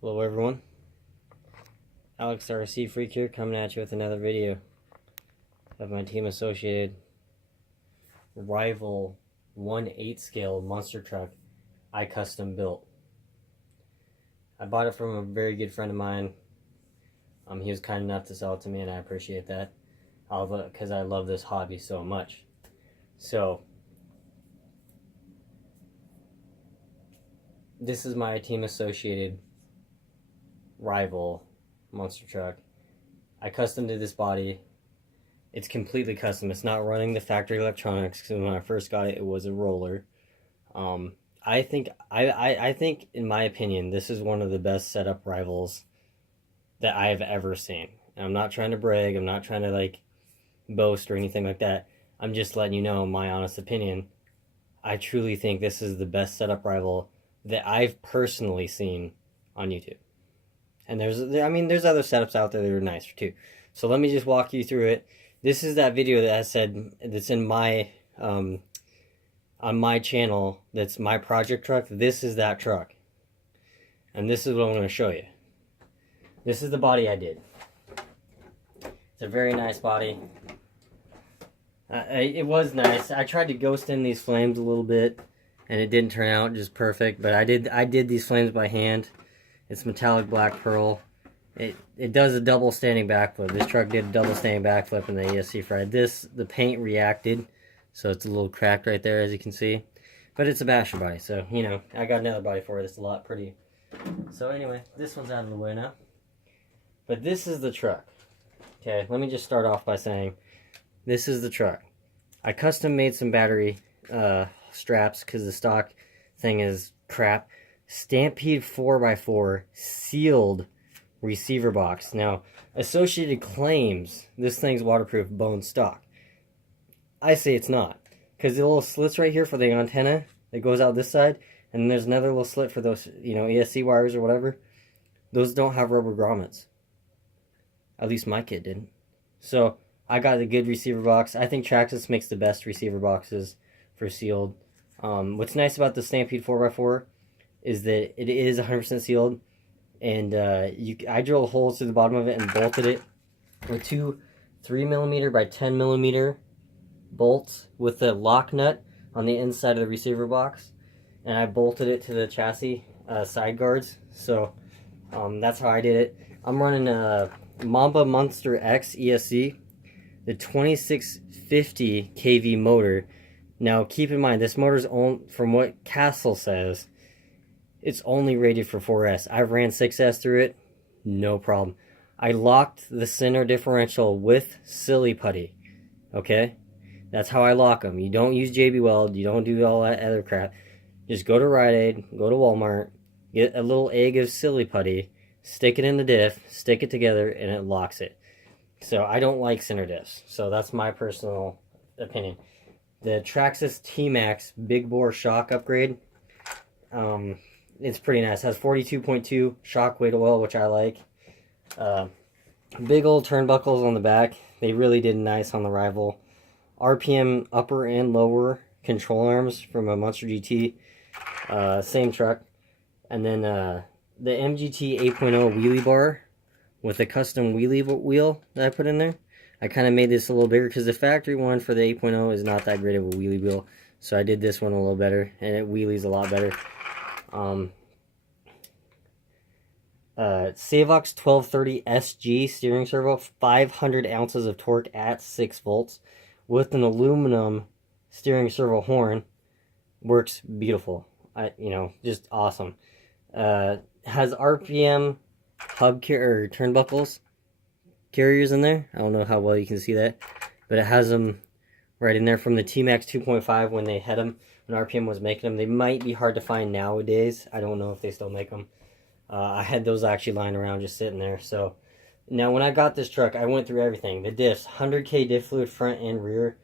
Hello everyone, Alex RC Freak here, coming at you with another video of my team associated rival 1/8 scale monster truck I custom built. I bought it from a very good friend of mine. He was kind enough to sell it to me, and I appreciate that because I love this hobby so much. So this is my team associated rival monster truck. I custom did this body. It's completely custom. It's not running the factory electronics, because when I first got it, it was a roller. I think in my opinion, this is one of the best setup rivals that I have ever seen. And I'm not trying to brag. I'm not trying to like boast or anything like that. I'm just letting you know my honest opinion. I truly think this is the best setup rival that I've personally seen on YouTube. And there's other setups out there that are nicer too. So let me just walk you through it. This is that video that I said that's in my on my channel. That's my project truck. This is that truck, and this is what I'm going to show you. This is the body I did. It's a very nice body. It was nice. I tried to ghost in these flames a little bit, and it didn't turn out just perfect. But I did these flames by hand. It's metallic black pearl. It does a double standing backflip. This truck did a double standing backflip in the ESC fried. The paint reacted, so it's a little cracked right there, as you can see. But it's a basher body, so, you know, I got another body for it. It's a lot pretty. So anyway, this one's out of the way now. But this is the truck. Okay, let me just start off by saying, this is the truck. I custom made some battery straps, because the stock thing is crap. Stampede 4x4 sealed receiver box. Now, Associated claims this thing's waterproof bone stock. I say it's not, because the little slits right here for the antenna that goes out this side, and then there's another little slit for those, you know, ESC wires or whatever. Those don't have rubber grommets. At least my kit didn't. So I got a good receiver box. I think Traxxas makes the best receiver boxes for sealed. What's nice about the Stampede 4x4 is that it is 100% sealed, and I drilled holes through the bottom of it and bolted it with two 3mm by 10mm bolts with the lock nut on the inside of the receiver box, and I bolted it to the chassis side guards. So that's how I did it. I'm running a Mamba Monster X ESC, the 2650 kV motor. Now keep in mind, this motor's from what Castle says, it's only rated for 4S. I've ran 6S through it, no problem. I locked the center differential with SILLY Putty, okay? That's how I lock them. You don't use JB Weld, you don't do all that other crap. Just go to Rite Aid, go to Walmart, get a little egg of SILLY Putty, stick it in the diff, stick it together, and it locks it. So I don't like center diffs, so that's my personal opinion. The Traxxas T-Max big bore shock upgrade, it's pretty nice. It has 42.2 shock weight oil, which I like. Big old turnbuckles on the back. They really did nice on the rival. RPM upper and lower control arms from a Monster GT. Same truck. And then the MGT 8.0 wheelie bar with a custom wheelie wheel that I put in there. I kind of made this a little bigger because the factory one for the 8.0 is not that great of a wheelie wheel. So I did this one a little better, and it wheelies a lot better. Savox 1230 SG steering servo, 500 ounces of torque at 6 volts with an aluminum steering servo horn. Works beautiful. Just awesome. Has RPM hub turnbuckles carriers in there. I don't know how well you can see that, but it has them right in there from the T-Max 2.5 when they had them, when RPM was making them. They might be hard to find nowadays. I don't know if they still make them. I had those actually lying around just sitting there. So now when I got this truck, I went through everything. The diffs, 100K diff fluid front and rear.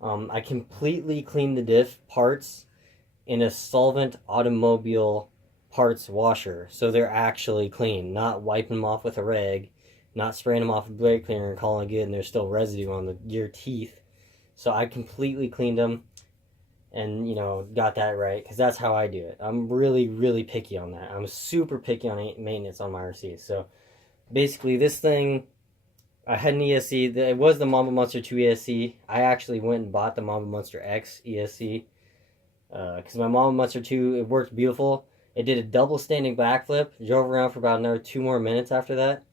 I completely cleaned the diff parts in a solvent automobile parts washer, so they're actually clean, not wiping them off with a rag, not spraying them off with blade cleaner and calling it good and there's still residue on the gear teeth. So I completely cleaned them, and, you know, got that right, because that's how I do it. I'm really, really picky on that. I'm super picky on maintenance on my RCs. So basically, this thing, I had an ESC. It was the Mamba Monster 2 ESC. I actually went and bought the Mamba Monster X ESC because my Mamba Monster 2, it worked beautiful. It did a double standing backflip, drove around for about another 2 more minutes after that,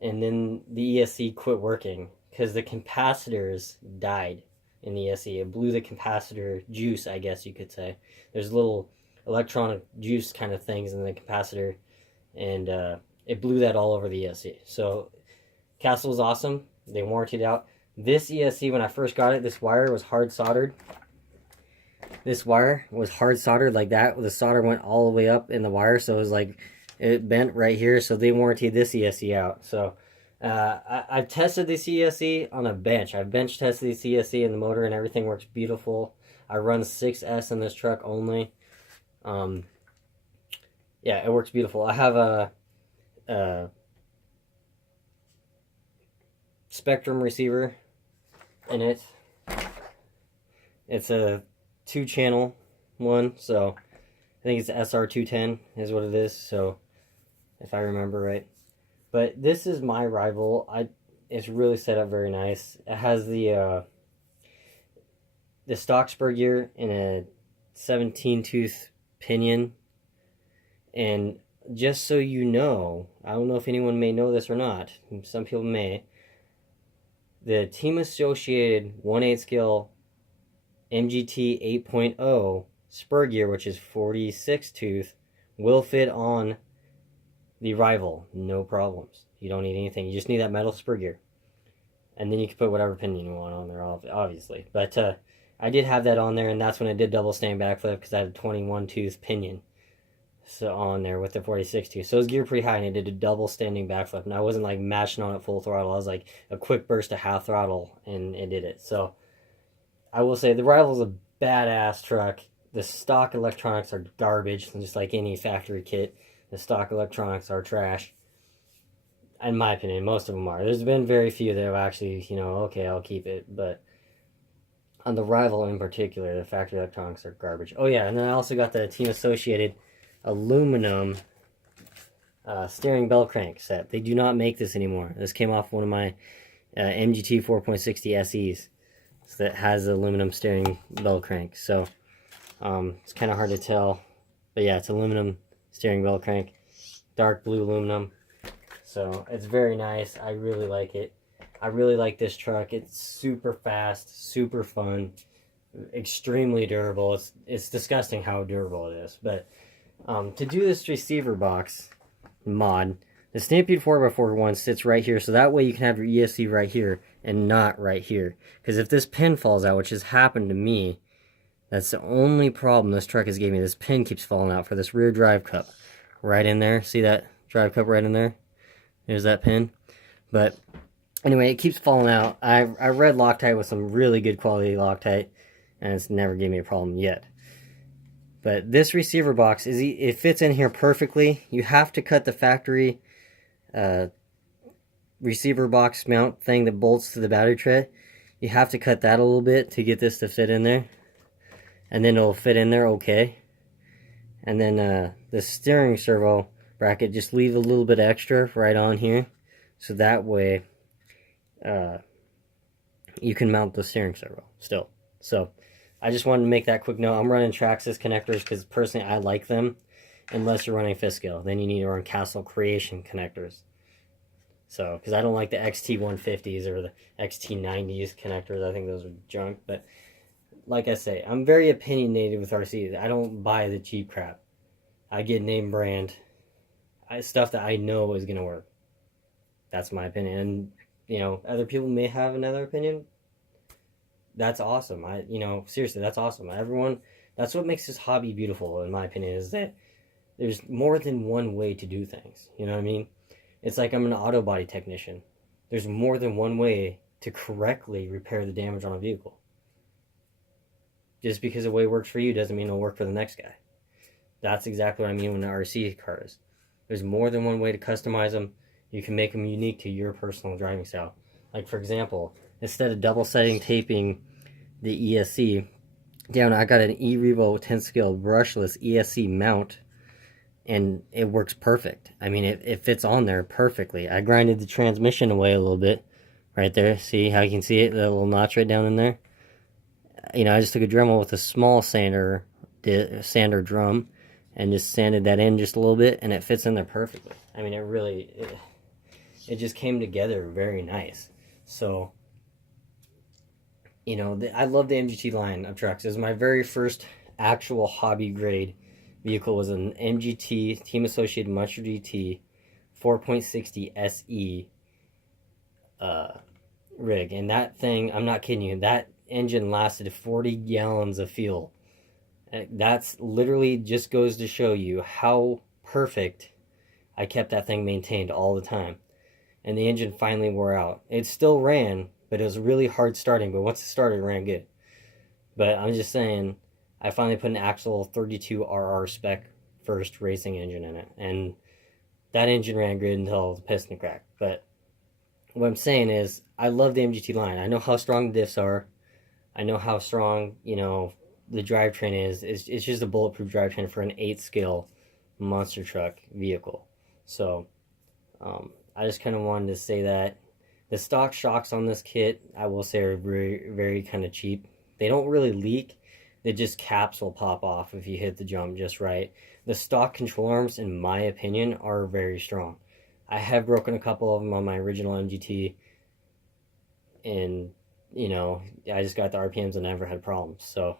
and then the ESC quit working because the capacitors died in the ESC. It blew the capacitor juice, I guess you could say. There's little electronic juice kind of things in the capacitor, and it blew that all over the ESC. So Castle was awesome. They warrantied out. This ESC, when I first got it, this wire was hard soldered. This wire was hard soldered like that. The solder went all the way up in the wire, so it was like it bent right here. So they warranted this ESC out. So I've tested this ESC on a bench. I've bench tested this ESC, and the motor and everything works beautiful. I run 6S in this truck only. Yeah, it works beautiful. I have a Spectrum receiver in it. It's a 2-channel one, so I think it's SR210 is what it is, so if I remember right. But this is my rival. It's really set up very nice. It has the stock spur gear in a 17-tooth pinion, and just so you know, I don't know if anyone may know this or not, some people may, the Team Associated 1/8 scale MGT 8.0 spur gear, which is 46 tooth, will fit on the rival, no problems. You don't need anything. You just need that metal spur gear, and then you can put whatever pinion you want on there, obviously. But I did have that on there, and that's when I did double stand backflip, because I had a 21 tooth pinion so on there with the 46 tooth. So it was geared pretty high, and it did a double standing backflip, and I wasn't like mashing on it full throttle. I was like a quick burst to half throttle, and it did it. So I will say the Rival's a badass truck. The stock electronics are garbage, just like any factory kit. The stock electronics are trash. In my opinion, most of them are. There's been very few that have actually, you know, okay, I'll keep it. But on the Rival in particular, the factory electronics are garbage. Oh yeah, and then I also got the Team Associated aluminum steering bell crank set. They do not make this anymore. This came off one of my MGT 4.60 SEs that has aluminum steering bell crank. So it's kind of hard to tell, but yeah, it's aluminum steering bell crank, dark blue aluminum. So it's very nice. I really like it. I really like this truck. It's super fast, super fun, extremely durable. It's disgusting how durable it is. But to do this receiver box mod, the Stampede 4x4 one sits right here, so that way you can have your ESC right here and not right here. Because if this pin falls out, which has happened to me, that's the only problem this truck has gave me. This pin keeps falling out for this rear drive cup. Right in there. See that drive cup right in there? There's that pin. But anyway, it keeps falling out. I read Loctite with some really good quality Loctite, and it's never gave me a problem yet. But this receiver box, it fits in here perfectly. You have to cut the factory receiver box mount thing that bolts to the battery tray. You have to cut that a little bit to get this to fit in there. And then it'll fit in there okay. And then the steering servo bracket, just leave a little bit extra right on here. So that way you can mount the steering servo still. So I just wanted to make that quick note. I'm running traxxas connectors because personally I like them. Unless you're running Fiskell, then you need to run Castle Creation connectors. So, because I don't like the XT150s or the XT90s connectors. I think those are junk. But like I say, I'm very opinionated with RCs. I don't buy the cheap crap. I get name brand stuff that I know is going to work. That's my opinion. And, you know, other people may have another opinion. That's awesome. Seriously, that's awesome. That's what makes this hobby beautiful, in my opinion, is that there's more than one way to do things. You know what I mean? It's like I'm an auto body technician. There's more than one way to correctly repair the damage on a vehicle. Just because the way it works for you doesn't mean it'll work for the next guy. That's exactly what I mean when an RC car is. There's more than one way to customize them. You can make them unique to your personal driving style. Like, for example, instead of double setting taping the ESC, down, I got an E-Revo 10 scale brushless ESC mount, and it works perfect. I mean, it fits on there perfectly. I grinded the transmission away a little bit right there. See how you can see it, that little notch right down in there? You know, I just took a Dremel with a small sander drum and just sanded that in just a little bit, and it fits in there perfectly. I mean, it just came together very nice. So, you know, I love the MGT line of trucks. It was my very first actual hobby grade vehicle, was an MGT Team Associated Munster GT 4.60 SE rig. And that thing, I'm not kidding you, that engine lasted 40 gallons of fuel. That's literally just goes to show you how perfect I kept that thing maintained all the time. And the engine finally wore out. It still ran, but it was really hard starting. But once it started, it ran good. But I'm just saying, I finally put an actual 32RR spec first racing engine in it. And that engine ran good until the piston cracked. But what I'm saying is, I love the MGT line. I know how strong the diffs are. I know how strong, you know, the drivetrain is. It's just a bulletproof drivetrain for an 8 scale monster truck vehicle. So, I just kind of wanted to say that. The stock shocks on this kit, I will say, are very, very kind of cheap. They don't really leak. They just, caps will pop off if you hit the jump just right. The stock control arms, in my opinion, are very strong. I have broken a couple of them on my original MGT, and, you know, I just got the RPMs and never had problems. So,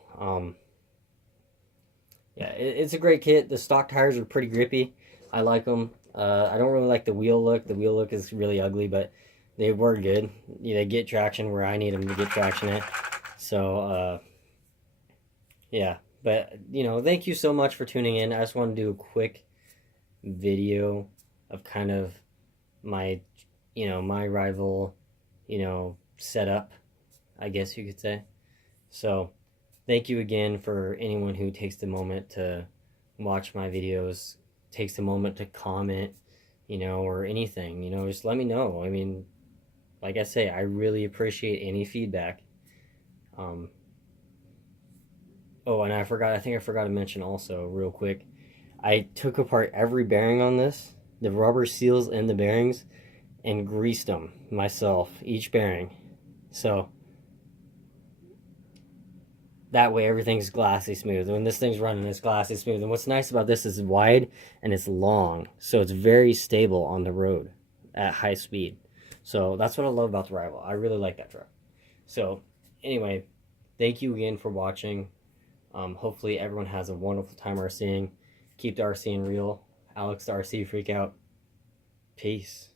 yeah, it's a great kit. The stock tires are pretty grippy. I like them. I don't really like the wheel look. The wheel look is really ugly, but they were good. They get traction where I need them to get traction at. So, yeah. But, you know, thank you so much for tuning in. I just want to do a quick video of kind of my, you know, my rival, you know, setup, I guess you could say. So, thank you again for anyone who takes the moment to watch my videos, takes the moment to comment, you know, or anything, you know, just let me know. I mean, like I say, I really appreciate any feedback. Oh, and I think I forgot to mention also, real quick, I took apart every bearing on this, the rubber seals in the bearings, and greased them myself, each bearing. So, that way everything's glassy smooth. When this thing's running, it's glassy smooth. And what's nice about this is it's wide and it's long, so it's very stable on the road at high speed. So that's what I love about the Rival. I really like that truck. So anyway, thank you again for watching. Hopefully everyone has a wonderful time RCing. Keep the RCing real. Alex the RC Freak out. Peace.